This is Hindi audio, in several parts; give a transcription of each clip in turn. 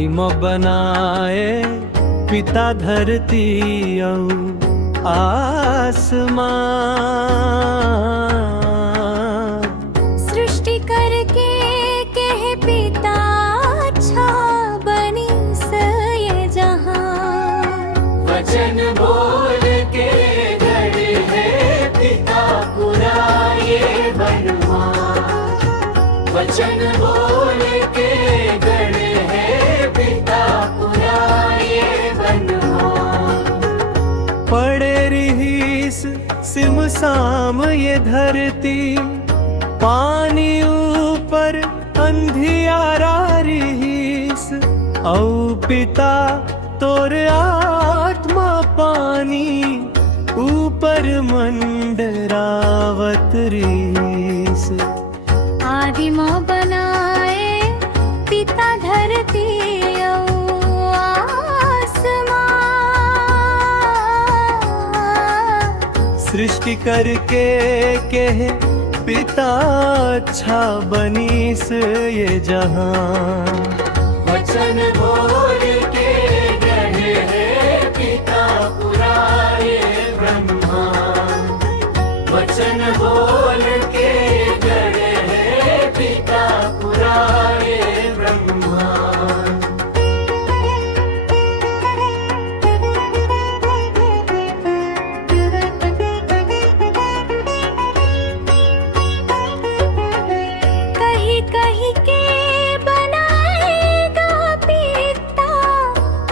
आदिम बनाए पिता धरती आसमान। सृष्टि करके कह पिता अच्छा बनी ये जहां। वचन बोल के गढ़े है पिता पूरा ये ब्रह्मांड। वचन बोल के गढ़े है पिता पूरा ये ब्रह्मांड। पड़े रहीस सिमसाम ये धरती, पानी ऊपर अंधियारा रहीस। औ पिता तोर आत्मा पानी ऊपर मंडरावत रहीस। आदिम बनाए पिता धरती आसमान। सृष्टि करके कह पिता अच्छा बनीस ये जहां। वचन बोल के गढ़े है पिता पूरा ये ब्रह्मांड। वचन बोल के गढ़े है पिता पूरा ये ब्रह्मांड। कहीं कहीं के बनाएगा पिता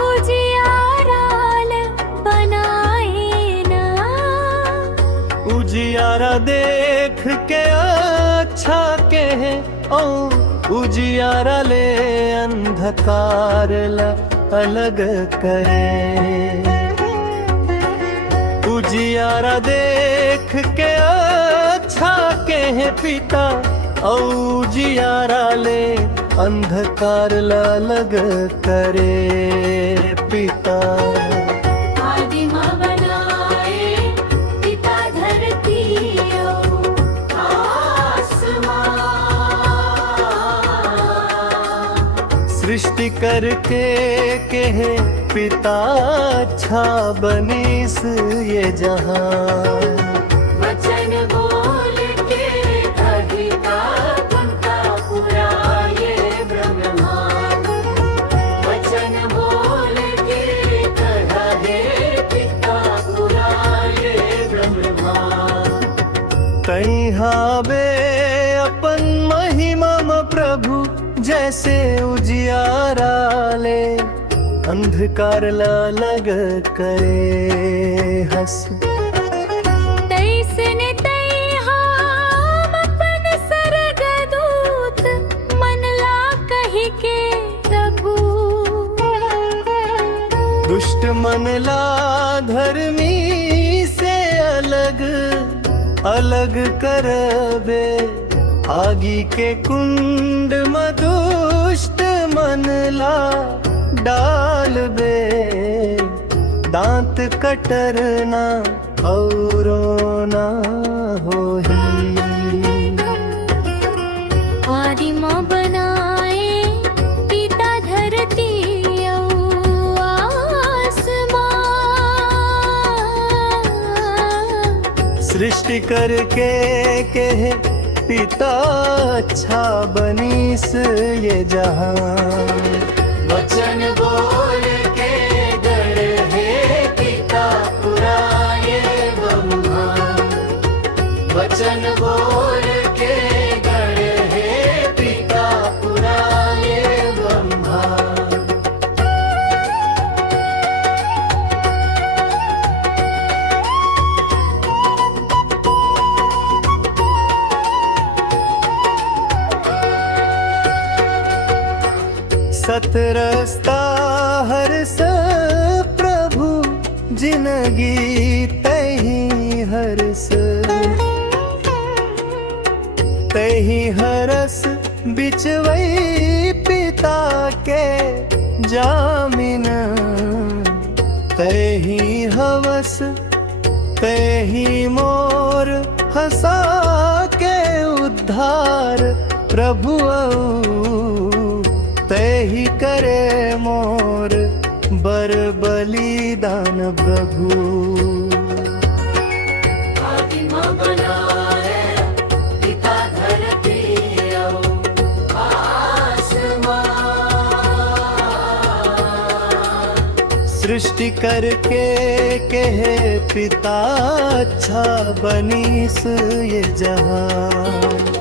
उजियाराल बनाए ना। उजियारा देख के अच्छा कहे ओ उजियारा ले अंधकार ला अलग करे। उजियारा देख के अच्छा कहे पिता ओ उजियारा ले अंधकार ला अलग करे पिता। आदिम बनाए पिता धरती आसमान। सृष्टि करके कहे पिता अच्छा बनीस ये जहां। वचन बोल के कविता बनता पूरा ये ब्रह्मांड। वचन बोल के कहा है पिता पूरा ये ब्रह्मांड। तैहा बे अपन महिमा म प्रभु जैसे उजियारा ले अंधकार ला लग करे हंस। तैसन तैहाम अपन सरगदूत मन ला कही के प्रभु। दुष्ट मन ला धर्मी से अलग अलग करबे। आगी के कुंड में दुष्ट मन ला डाल बे। दांत कटरना औरो ना होही। आदिम बनाए पिता धरती आसमान। सृष्टि करके कह पिता अच्छा बनीस ये जहां। वचन बोल के गढ़े है पिता पूरा ये ब्रह्मांड। वचन बोल के गढ़े है पिता पूरा ये ब्रह्मांड। सतरस्ता हर स प्रभु जिनगी तही हरस। तही हरस बिचवई पिता के जामिन। तही हवस तही मोर हंसा के उद्धार प्रभु। तही करे मोर बर बलिदान प्रभु। आदिम बनाए पिता धरती और आसमान। सृष्टि करके कहे पिता अच्छा बनीस ये जहां।